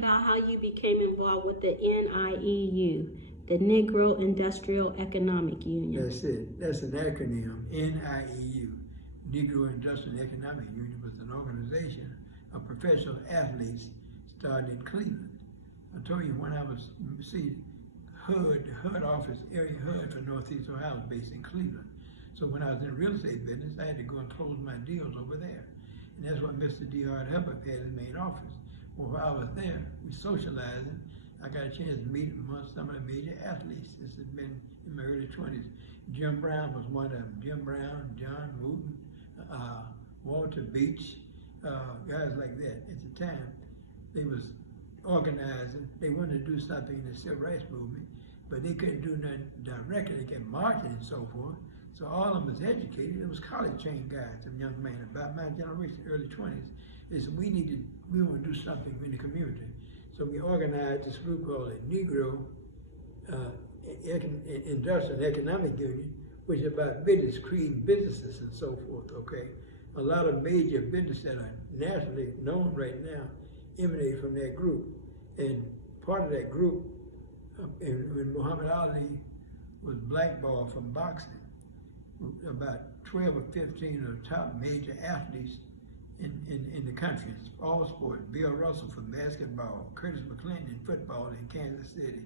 about how you became involved with the NIEU, the Negro Industrial Economic Union. That's it. That's an acronym, NIEU. Negro Industrial Economic Union was an organization of professional athletes started in Cleveland. I told you when I was, HUD, the HUD office, area HUD for Northeast Ohio was based in Cleveland. So when I was in the real estate business, I had to go and close my deals over there. And that's what Mr. D.R. Hubbard had his main office. Well, while I was there, we socialized. I got a chance to meet among some of the major athletes. This had been in my early 20s. Jim Brown was one of them. Jim Brown, John Wooten, Walter Beach, guys like that. At the time, they was organizing. They wanted to do something in the civil rights movement, but they couldn't do nothing directly. They kept marching and so forth. So all of them was educated. It was college-trained guys, some young men, about my generation, early 20s. They said, we want to do something in the community. So we organized this group called the Negro Industrial Economic Union, which is about business, creating businesses and so forth, okay? A lot of major businesses that are nationally known right now emanate from that group. And part of that group, when Muhammad Ali was blackballed from boxing, about 12 or 15 of the top major athletes in the country, all sports. Bill Russell from basketball, Curtis McClinton in football in Kansas City,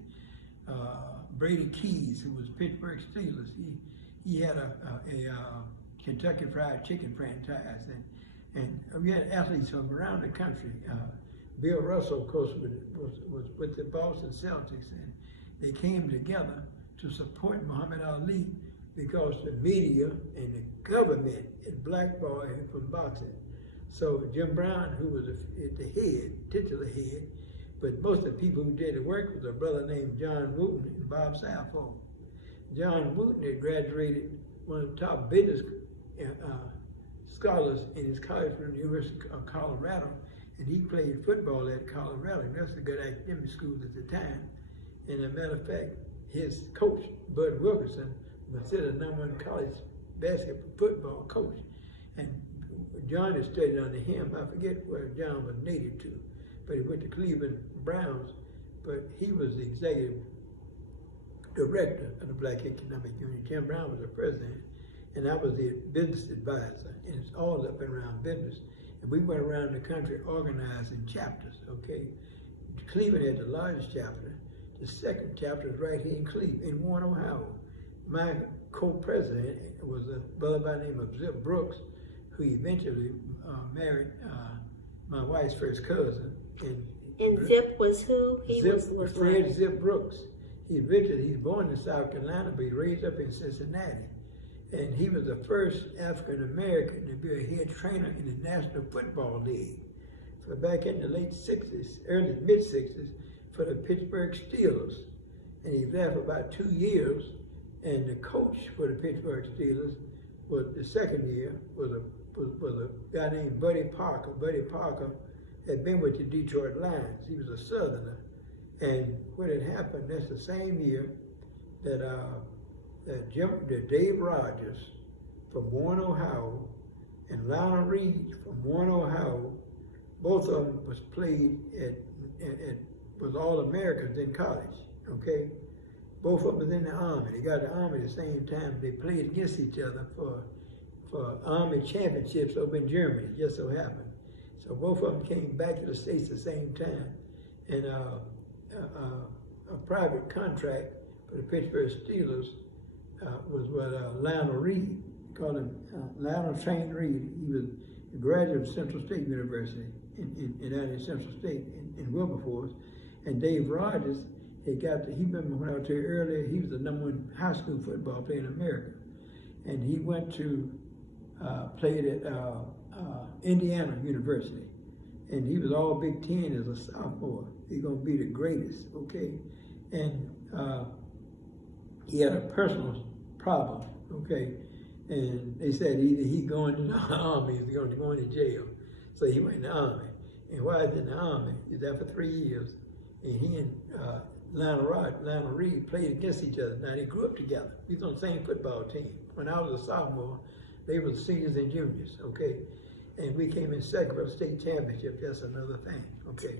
Brady Keys, who was Pittsburgh Steelers. He had a Kentucky Fried Chicken franchise, and we had athletes from around the country. Bill Russell, of course, was with the Boston Celtics, and they came together to support Muhammad Ali because the media and the government had blackballed him from boxing. So Jim Brown, who was at the head, titular head, but most of the people who did the work was a brother named John Wooten and Bob Saffold. John Wooten had graduated one of the top business scholars in his college from the University of Colorado, and he played football at Colorado. That's the good academic schools at the time. And as a matter of fact, his coach, Bud Wilkerson, was considered the #1 college basketball football coach. And John had studied under him. I forget where John was native to, but he went to Cleveland Browns, but he was the executive director of the Black Economic Union. Jim Brown was the president, and I was the business advisor, and it's all up and around business. And we went around the country organizing chapters, okay? Cleveland had the largest chapter. The second chapter is right here in Cleveland, in Warren, Ohio. My co-president was a brother by the name of Zip Brooks, who eventually married my wife's first cousin. And Zip was who? Was Fred Zip Brooks. He's born in South Carolina, but he raised up in Cincinnati. And he was the first African-American to be a head trainer in the National Football League. So back in the late 60s, early mid-60s, for the Pittsburgh Steelers. And he was there for about 2 years. And the coach for the Pittsburgh Steelers was the second year was a guy named Buddy Parker. Buddy Parker had been with the Detroit Lions. He was a Southerner. And what had happened, that's the same year that Dave Rogers from Warren, Ohio, and Lionel Reed from Warren, Ohio, both of them was played was All-Americans in college, okay? Both of them was in the Army. They got the Army at the same time. They played against each other for Army championships over in Germany, just so happened. So both of them came back to the States at the same time. And a private contract for the Pittsburgh Steelers was with Lionel Reed. We called him Lionel Train Reed. He was a graduate of Central State University in Central State in Wilberforce. And Dave Rogers, he remember when I was here earlier, he was the #1 high school football player in America. And he went to, played at Indiana University. And he was all Big Ten as a sophomore. He's gonna be the greatest, okay? And he had a personal problem, okay? And they said either he going to the Army or he's going to go into jail. So he went in the Army. And while he's in the Army, he was there for 3 years. And he and Lionel Reed played against each other. Now they grew up together. We was on the same football team. When I was a sophomore, they were seniors and juniors, okay? And we came in second for the state championship. That's another thing, okay?